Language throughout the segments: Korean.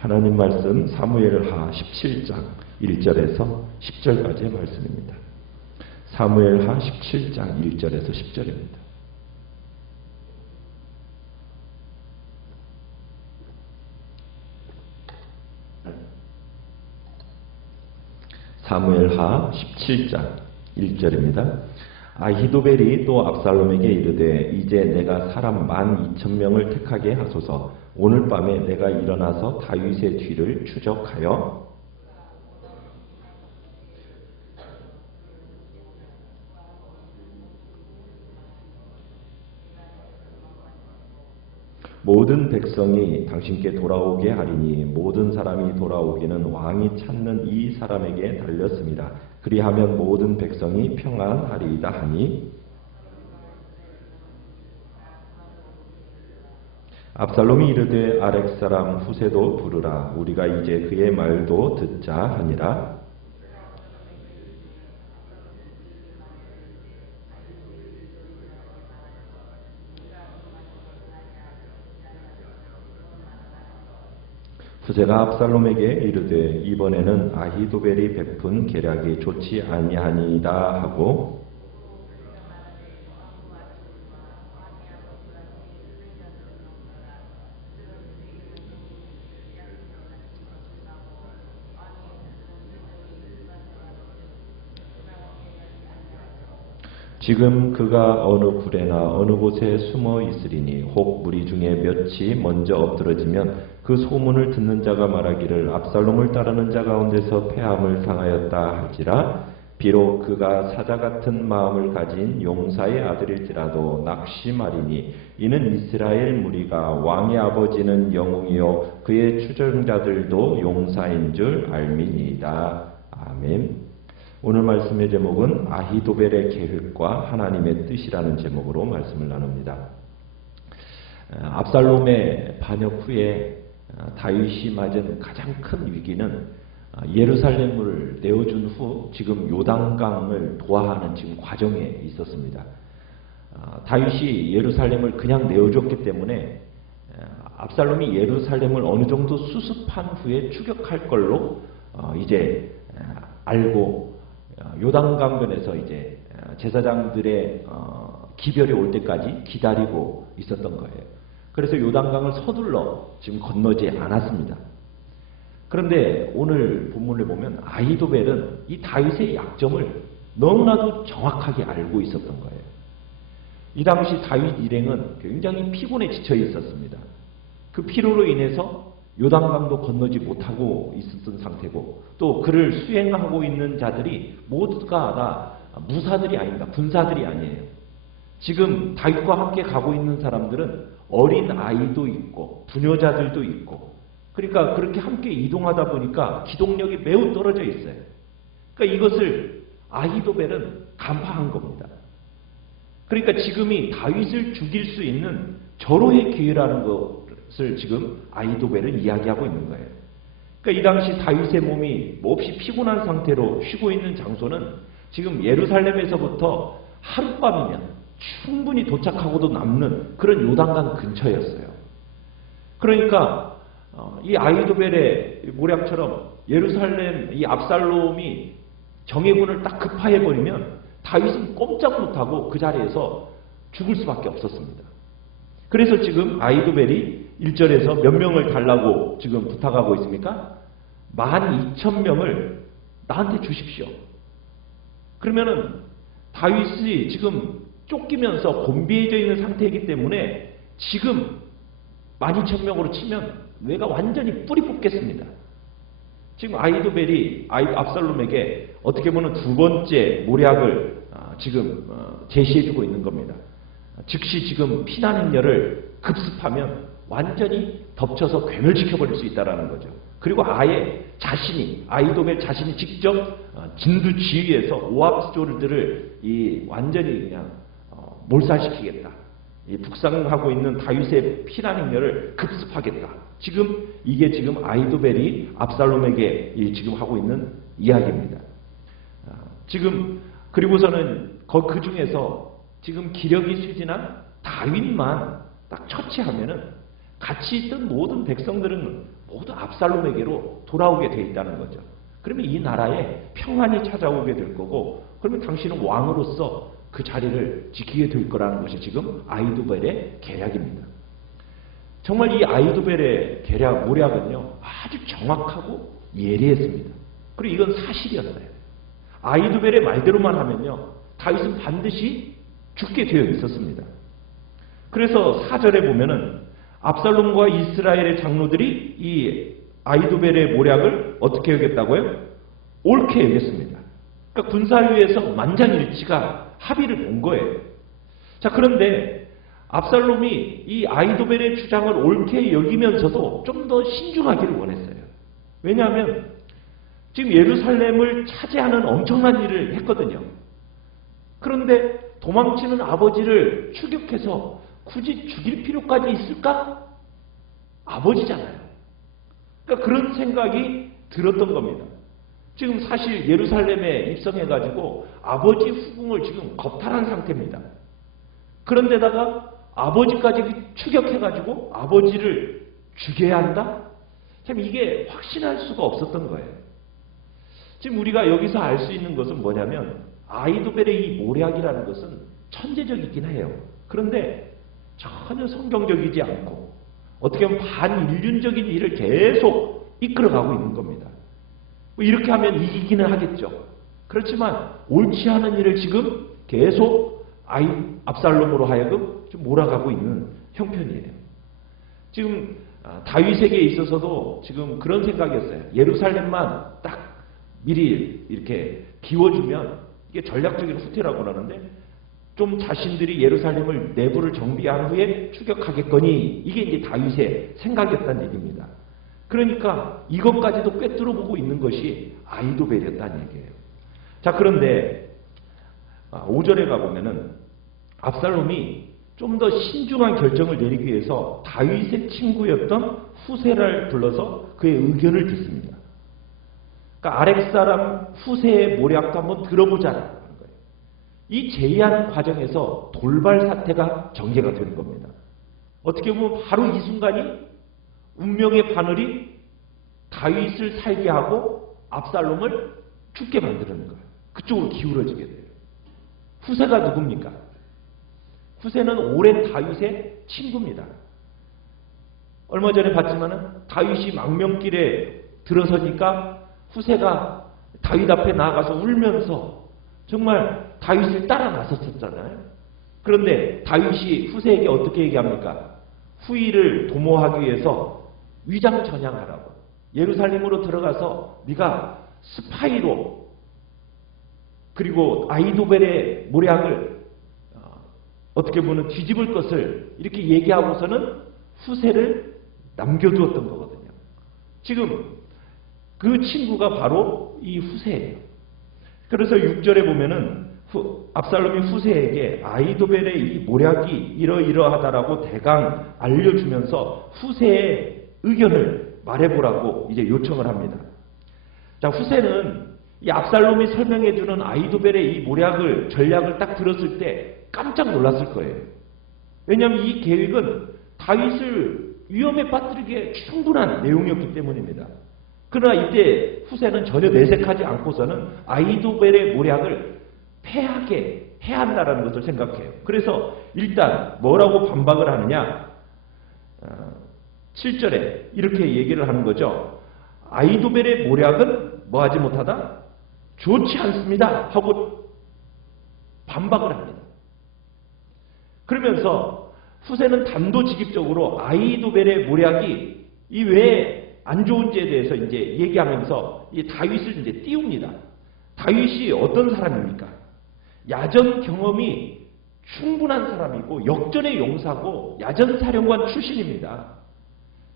하나님 말씀 사무엘하 17장 1절에서 10절까지의 말씀입니다. 사무엘하 17장 1절에서 10절입니다. 사무엘하 17장 1절입니다. 아히도벨이 또 압살롬에게 이르되 이제 내가 사람 12,000명을 택하게 하소서. 오늘 밤에 내가 일어나서 다윗의 뒤를 추적하여 모든 백성이 당신께 돌아오게 하리니 모든 사람이 돌아오기는 왕이 찾는 이 사람에게 달렸습니다. 그리하면 모든 백성이 평안하리이다 하니 압살롬이 이르되 아렉 사람 후세도 부르라. 우리가 이제 그의 말도 듣자 하니라. 후세가 압살롬에게 이르되 이번에는 아히도벨이 베푼 계략이 좋지 아니하니이다 하고 지금 그가 어느 굴에나 어느 곳에 숨어 있으리니 혹 무리 중에 몇이 먼저 엎드러지면 그 소문을 듣는 자가 말하기를 압살롬을 따르는 자 가운데서 패함을 당하였다 할지라. 비록 그가 사자 같은 마음을 가진 용사의 아들일지라도 낙심하리니 이는 이스라엘 무리가 왕의 아버지는 영웅이요 그의 추종자들도 용사인 줄 알미니이다. 아멘. 오늘 말씀의 제목은 아히도벨의 계획과 하나님의 뜻이라는 제목으로 말씀을 나눕니다. 압살롬의 반역 후에 다윗이 맞은 가장 큰 위기는 예루살렘을 내어준 후 지금 요단강을 도하하는 지금 과정에 있었습니다. 다윗이 예루살렘을 그냥 내어줬기 때문에 압살롬이 예루살렘을 어느 정도 수습한 후에 추격할 걸로 이제 알고 요단강변에서 이제 제사장들의 기별이 올 때까지 기다리고 있었던 거예요. 그래서 요단강을 서둘러 지금 건너지 않았습니다. 그런데 오늘 본문을 보면 아히도벨은 이 다윗의 약점을 너무나도 정확하게 알고 있었던 거예요. 이 당시 다윗 일행은 굉장히 피곤에 지쳐 있었습니다. 그 피로로 인해서 요단강도 건너지 못하고 있었던 상태고 또 그를 수행하고 있는 자들이 모두가 다 무사들이 아닙니다. 군사들이 아니에요. 지금 다윗과 함께 가고 있는 사람들은 어린 아이도 있고 부녀자들도 있고 그러니까 그렇게 함께 이동하다 보니까 기동력이 매우 떨어져 있어요. 그러니까 이것을 아히도벨은 간파한 겁니다. 그러니까 지금이 다윗을 죽일 수 있는 절호의 기회라는 것을 지금 아히도벨은 이야기하고 있는 거예요. 그러니까 이 당시 다윗의 몸이 몹시 피곤한 상태로 쉬고 있는 장소는 지금 예루살렘에서부터 하룻밤이면 충분히 도착하고도 남는 그런 요단강 근처였어요. 그러니까 이 아히도벨의 모략처럼 예루살렘 이 압살롬이 정예군을 딱 급파해버리면 다윗은 꼼짝 못하고 그 자리에서 죽을 수밖에 없었습니다. 그래서 지금 아히도벨이 1절에서 몇 명을 달라고 지금 부탁하고 있습니까? 12,000명을 나한테 주십시오. 그러면은 다윗이 지금 쫓기면서 곤비해져 있는 상태이기 때문에 지금 12,000명으로 치면 뇌가 완전히 뿌리 뽑겠습니다. 지금 아히도벨이 압살롬에게 어떻게 보면 두 번째 모략을 지금 제시해주고 있는 겁니다. 즉시 지금 피난 행렬을 급습하면 완전히 덮쳐서 괴멸시켜버릴 수 있다는 거죠. 그리고 아예 아히도벨 자신이 직접 진두지휘해서 오합지졸들을 완전히 그냥 몰살시키겠다. 북상하고 있는 다윗의 피난 행렬을 급습하겠다. 이게 지금 아히도벨이 압살롬에게 지금 하고 있는 이야기입니다. 그리고서는 그 중에서 지금 기력이 쇠진한 다윗만 딱 처치하면은 같이 있던 모든 백성들은 모두 압살롬에게로 돌아오게 돼 있다는 거죠. 그러면 이 나라에 평안이 찾아오게 될 거고, 그러면 당신은 왕으로서 그 자리를 지키게 될 거라는 것이 지금 아히도벨의 계략입니다. 정말 이 아히도벨의 모략은요, 아주 정확하고 예리했습니다. 그리고 이건 사실이었어요. 아히도벨의 말대로만 하면요, 다윗은 반드시 죽게 되어 있었습니다. 그래서 4절에 보면은 압살롬과 이스라엘의 장로들이 이 아히도벨의 모략을 어떻게 여겼다고요? 옳게 여겼습니다. 그러니까 군사위에서 만장일치가 합의를 본 거예요. 자, 그런데 압살롬이 이 아히도벨의 주장을 옳게 여기면서도 좀 더 신중하기를 원했어요. 왜냐하면 지금 예루살렘을 차지하는 엄청난 일을 했거든요. 그런데 도망치는 아버지를 추격해서 굳이 죽일 필요까지 있을까? 아버지잖아요. 그러니까 그런 생각이 들었던 겁니다. 지금 사실 예루살렘에 입성해가지고 아버지 후궁을 지금 겁탈한 상태입니다. 그런데다가 아버지까지 추격해가지고 아버지를 죽여야 한다? 참 이게 확신할 수가 없었던 거예요. 지금 우리가 여기서 알 수 있는 것은 뭐냐면 아히도벨의 이 모략이라는 것은 천재적이긴 해요. 그런데 전혀 성경적이지 않고 어떻게 보면 반인륜적인 일을 계속 이끌어가고 있는 겁니다. 이렇게 하면 이기기는 하겠죠. 그렇지만 옳지 않은 일을 지금 계속 압살롬으로 하여금 좀 몰아가고 있는 형편이에요. 지금 다윗에게 있어서도 지금 그런 생각이었어요. 예루살렘만 딱 미리 이렇게 비워주면 이게 전략적인 후퇴라고 그러는데 좀 자신들이 예루살렘을 내부를 정비한 후에 추격하겠거니 이게 이제 다윗의 생각이었다는 얘기입니다. 그러니까 이것까지도 꿰뚫어 보고 있는 것이 아히도벨이었다는 얘기예요. 자, 그런데 5절에 가보면은 압살롬이 좀 더 신중한 결정을 내리기 위해서 다윗의 친구였던 후세를 불러서 그의 의견을 듣습니다. 그러니까 아렉 사람 후세의 모략도 한번 들어보자라는 거예요. 이 제의하는 과정에서 돌발 사태가 전개가 되는 겁니다. 어떻게 보면 바로 이 순간이 운명의 바늘이 다윗을 살게 하고 압살롬을 죽게 만드는 거예요. 그쪽으로 기울어지게 돼요. 후세가 누굽니까? 후세는 오랜 다윗의 친구입니다. 얼마 전에 봤지만은 다윗이 망명길에 들어서니까 후세가 다윗 앞에 나아가서 울면서 정말 다윗을 따라 나섰었잖아요. 그런데 다윗이 후세에게 어떻게 얘기합니까? 후위를 도모하기 위해서 위장전향하라고. 예루살렘으로 들어가서 네가 스파이로 그리고 아히도벨의 모략을 어떻게 보면 뒤집을 것을 이렇게 얘기하고서는 후세를 남겨두었던 거거든요. 지금 그 친구가 바로 이 후세예요. 그래서 6절에 보면은 압살롬이 후세에게 아히도벨의 이 모략이 이러이러하다라고 대강 알려주면서 후세의 의견을 말해보라고 이제 요청을 합니다. 자, 후세는 이 압살롬이 설명해주는 아히도벨의 이 모략을 전략을 딱 들었을 때 깜짝 놀랐을 거예요. 왜냐하면 이 계획은 다윗을 위험에 빠뜨리기에 충분한 내용이었기 때문입니다. 그러나 이때 후세는 전혀 내색하지 않고서는 아히도벨의 모략을 패하게 해야 한다는 것을 생각해요. 그래서 일단 뭐라고 반박을 하느냐? 7절에 이렇게 얘기를 하는 거죠. 아히도벨의 모략은 뭐하지 못하다? 좋지 않습니다. 하고 반박을 합니다. 그러면서 후세는 단도직입적으로 아히도벨의 모략이 이 왜 안 좋은지에 대해서 이제 얘기하면서 이 다윗을 이제 띄웁니다. 다윗이 어떤 사람입니까? 야전 경험이 충분한 사람이고 역전의 용사고 야전 사령관 출신입니다.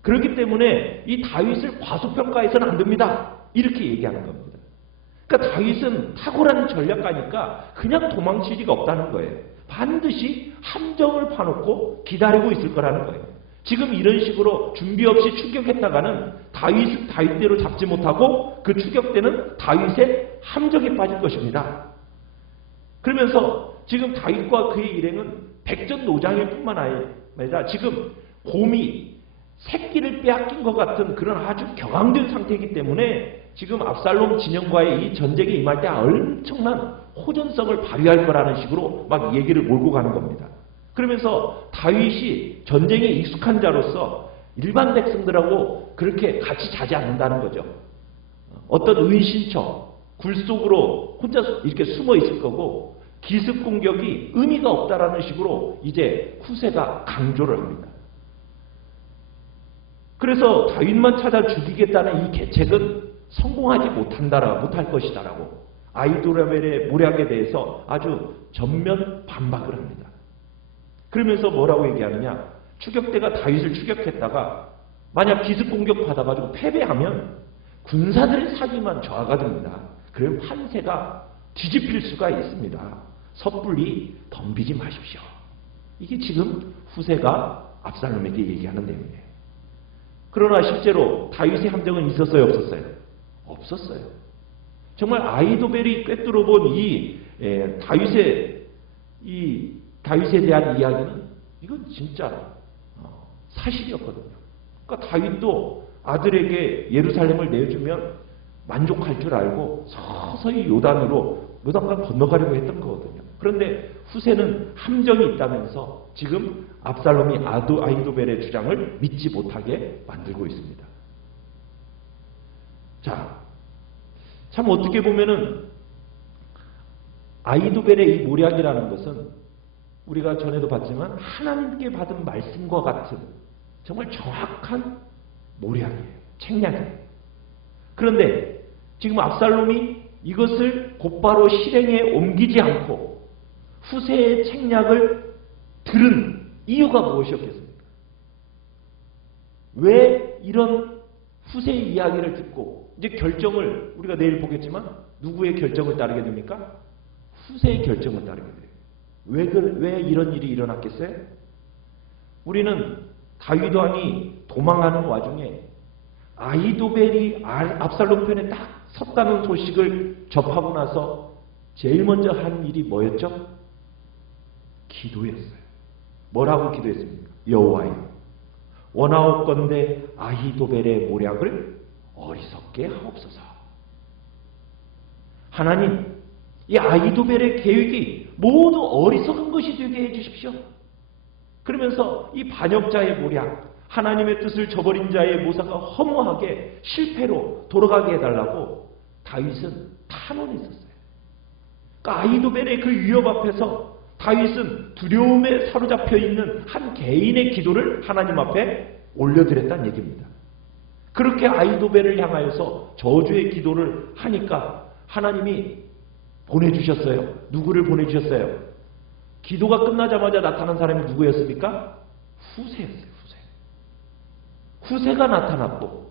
그렇기 때문에 이 다윗을 과소평가해서는 안 됩니다. 이렇게 얘기하는 겁니다. 그러니까 다윗은 탁월한 전략가니까 그냥 도망칠 리가 없다는 거예요. 반드시 함정을 파놓고 기다리고 있을 거라는 거예요. 지금 이런 식으로 준비 없이 추격했다가는 다윗대로 잡지 못하고 그 추격 때는 다윗의 함정에 빠질 것입니다. 그러면서 지금 다윗과 그의 일행은 백전노장일 뿐만 아니라 지금 곰이 새끼를 빼앗긴 것 같은 그런 아주 격앙된 상태이기 때문에 지금 압살롬 진영과의 이 전쟁에 임할 때 엄청난 호전성을 발휘할 거라는 식으로 막 얘기를 몰고 가는 겁니다. 그러면서 다윗이 전쟁에 익숙한 자로서 일반 백성들하고 그렇게 같이 자지 않는다는 거죠. 어떤 의신처, 굴 속으로 혼자 이렇게 숨어 있을 거고 기습 공격이 의미가 없다라는 식으로 이제 후세가 강조를 합니다. 그래서 다윗만 찾아 죽이겠다는 이 계책은 성공하지 못할 것이다라고 아히도벨의 모략에 대해서 아주 전면 반박을 합니다. 그러면서 뭐라고 얘기하느냐? 추격대가 다윗을 추격했다가 만약 기습 공격 받아가지고 패배하면 군사들의 사기만 저하가 됩니다. 그럼 판세가 뒤집힐 수가 있습니다. 섣불리 덤비지 마십시오. 이게 지금 후세가 압살롬에게 얘기하는 내용이에요. 그러나 실제로 다윗의 함정은 있었어요, 없었어요? 없었어요. 정말 아히도벨이 꿰뚫어본 이 다윗에 대한 이야기는 이건 진짜 사실이었거든요. 그러니까 다윗도 아들에게 예루살렘을 내주면 만족할 줄 알고 서서히 요단강 건너가려고 했던 거거든요. 그런데 후세는 함정이 있다면서 지금 압살롬이 아히도벨의 주장을 믿지 못하게 만들고 있습니다. 자, 참 어떻게 보면은 아히도벨의 이 모략이라는 것은 우리가 전에도 봤지만 하나님께 받은 말씀과 같은 정말 정확한 모략이에요. 책략이에요. 그런데 지금 압살롬이 이것을 곧바로 실행에 옮기지 않고 후세의 책략을 들은 이유가 무엇이었겠습니까? 왜 이런 후세의 이야기를 듣고 이제 결정을 우리가 내일 보겠지만 누구의 결정을 따르게 됩니까? 후세의 결정을 따르게 돼요. 왜 이런 일이 일어났겠어요? 우리는 다윗 왕이 도망하는 와중에 아히도벨이 압살롬 편에 딱 섰다는 소식을 접하고 나서 제일 먼저 한 일이 뭐였죠? 기도였어요. 뭐라고 기도했습니까? 여호와여, 원하옵건대 아히도벨의 모략을 어리석게 하옵소서. 하나님, 이 아히도벨의 계획이 모두 어리석은 것이 되게 해주십시오. 그러면서 이 반역자의 모략, 하나님의 뜻을 저버린 자의 모사가 허무하게 실패로 돌아가게 해달라고 다윗은 탄원했었어요. 그러니까 아히도벨의 그 위협 앞에서 다윗은 두려움에 사로잡혀 있는 한 개인의 기도를 하나님 앞에 올려드렸다는 얘기입니다. 그렇게 아히도벨을 향하여서 저주의 기도를 하니까 하나님이 보내주셨어요. 누구를 보내주셨어요? 기도가 끝나자마자 나타난 사람이 누구였습니까? 후세였어요. 후세가 나타났고,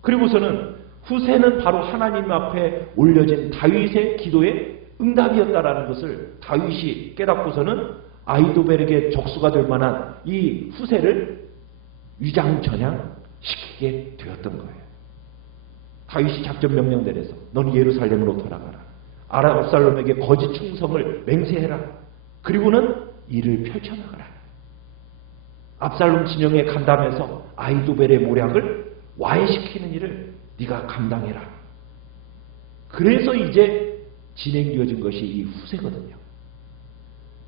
그리고서는 후세는 바로 하나님 앞에 올려진 다윗의 기도의 응답이었다라는 것을 다윗이 깨닫고서는 아히도벨에게 적수가 될 만한 이 후세를 위장전향시키게 되었던 거예요. 다윗이 작전 명령 내려서 너는 예루살렘으로 돌아가라. 압살롬에게 거짓 충성을 맹세해라. 그리고는 이를 펼쳐나가라. 압살롬 진영에 간담해서 아히도벨의 모략을 와해시키는 일을 네가 감당해라. 그래서 이제 진행되어진 것이 이 후세거든요.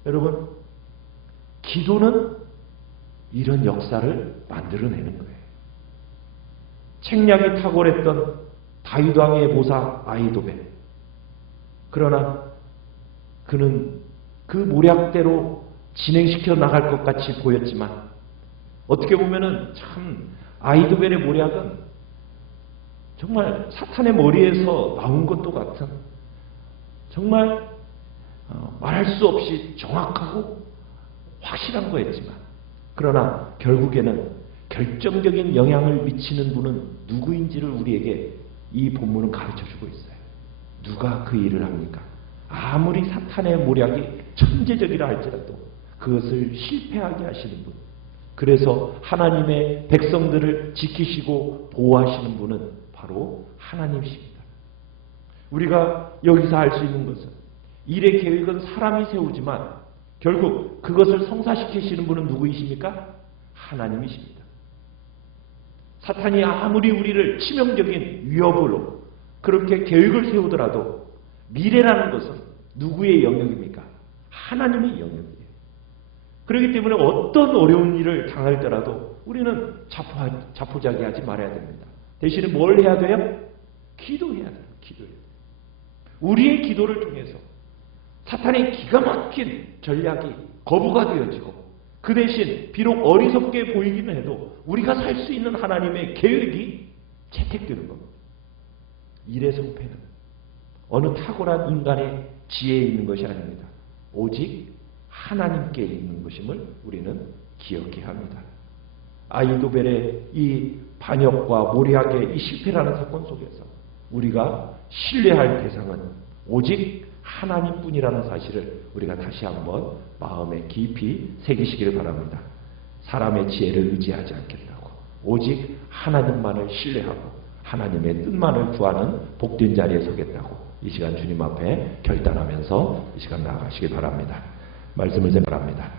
여러분, 기도는 이런 역사를 만들어내는 거예요. 책략이 탁월했던 다윗 왕의 모사 아히도벨. 그러나 그는 그 모략대로 진행시켜 나갈 것 같이 보였지만 어떻게 보면은 참 아히도벨의 모략은 정말 사탄의 머리에서 나온 것도 같은 정말 말할 수 없이 정확하고 확실한 거였지만 그러나 결국에는 결정적인 영향을 미치는 분은 누구인지를 우리에게 이 본문은 가르쳐주고 있어요. 누가 그 일을 합니까? 아무리 사탄의 모략이 천재적이라 할지라도 그것을 실패하게 하시는 분. 그래서 하나님의 백성들을 지키시고 보호하시는 분은 바로 하나님이십니다. 우리가 여기서 알 수 있는 것은 일의 계획은 사람이 세우지만 결국 그것을 성사시키시는 분은 누구이십니까? 하나님이십니다. 사탄이 아무리 우리를 치명적인 위협으로 그렇게 계획을 세우더라도 미래라는 것은 누구의 영역입니까? 하나님의 영역이에요. 그렇기 때문에 어떤 어려운 일을 당할더라도 우리는 자포자기하지 말아야 됩니다. 대신에 뭘 해야 돼요? 기도해야 돼요. 기도해야 돼요. 우리의 기도를 통해서 사탄의 기가 막힌 전략이 거부가 되어지고 그 대신 비록 어리석게 보이기는 해도 우리가 살 수 있는 하나님의 계획이 채택되는 겁니다. 일의 성패는 어느 탁월한 인간의 지혜에 있는 것이 아닙니다. 오직 하나님께 있는 것임을 우리는 기억해야 합니다. 아히도벨의 이 반역과 모략의 이 실패라는 사건 속에서 우리가 신뢰할 대상은 오직 하나님뿐이라는 사실을 우리가 다시 한번 마음에 깊이 새기시기를 바랍니다. 사람의 지혜를 의지하지 않겠다고 오직 하나님만을 신뢰하고 하나님의 뜻만을 구하는 복된 자리에 서겠다고 이 시간 주님 앞에 결단하면서 이 시간 나아가시기 바랍니다. 말씀을 바랍니다.